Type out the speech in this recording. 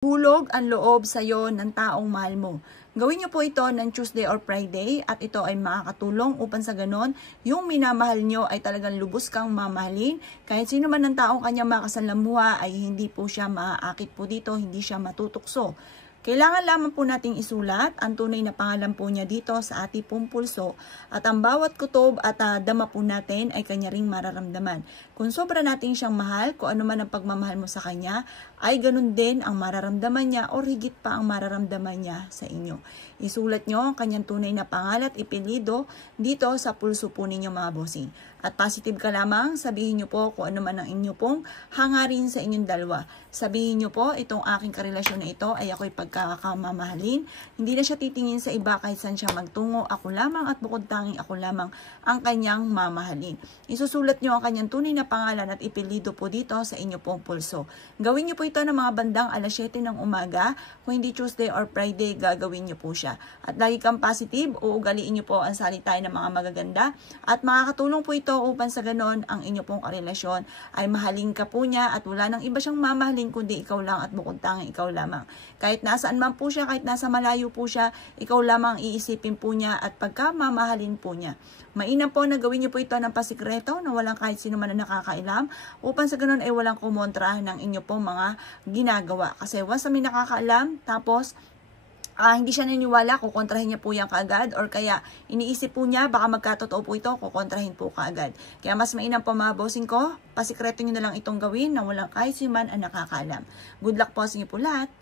Hulog ang loob sa iyo ng taong mahal mo. Gawin niyo po ito ng Tuesday or Friday at ito ay makakatulong upang sa ganon, yung minamahal niyo ay talagang lubos kang mamahalin. Kahit sino man ng taong kanya makasalamuha ay hindi po siya maaakit po dito, hindi siya matutukso. Kailangan lamang po nating isulat ang tunay na pangalan po niya dito sa ating pong pulso at ang bawat kutob at dama po natin ay kanya ring mararamdaman. Kung sobra natin siyang mahal, kung ano man ang pagmamahal mo sa kanya, ay ganun din ang mararamdaman niya o higit pa ang mararamdaman niya sa inyo. Isulat nyo ang kanyang tunay na pangalan at ipilido dito sa pulso po ninyo mga bossing. At positive ka lamang, sabihin nyo po kung ano man ang inyo pong hangarin sa inyong dalawa. Sabihin nyo po, itong aking karelasyon na ito ay ako'y pagkakamamahalin. Hindi na siya titingin sa iba kahit saan siya magtungo. Ako lamang at bukod tanging ako lamang ang kanyang mamahalin. Isusulat nyo ang kanyang tunay na pangalan at ipilido po dito sa inyo pong pulso. Gawin nyo po ito ng mga bandang alas 7 ng umaga. Kung hindi Tuesday or Friday, gagawin nyo po siya. At lagi kang positive, uugaliin nyo po ang salita ng mga magaganda. At makakatulong po ito upang sa ganon ang inyo pong karelasyon ay mahalin ka po niya at wala nang iba siyang mamahalin kundi ikaw lang at bukod tanging ikaw lamang. Kahit nasaan man po siya, kahit nasa malayo po siya, ikaw lamang iisipin po niya at pagka mamahalin po niya. Mainam po na gawin niyo po ito ng pasikreto na walang kahit sino man na nakakailam upang sa ganon ay walang kumontra ng inyo pong mga ginagawa. Kasi once na may nakakaalam, tapos hindi siya naniniwala, kukontrahin niya po yan kaagad or kaya iniisip po niya, baka magkatotoo po ito, kukontrahin po kaagad. Kaya mas mainam po mga bossing ko, pasikreto niyo na lang itong gawin na walang kahit si man ang nakakaalam. Good luck po sa inyo po lahat.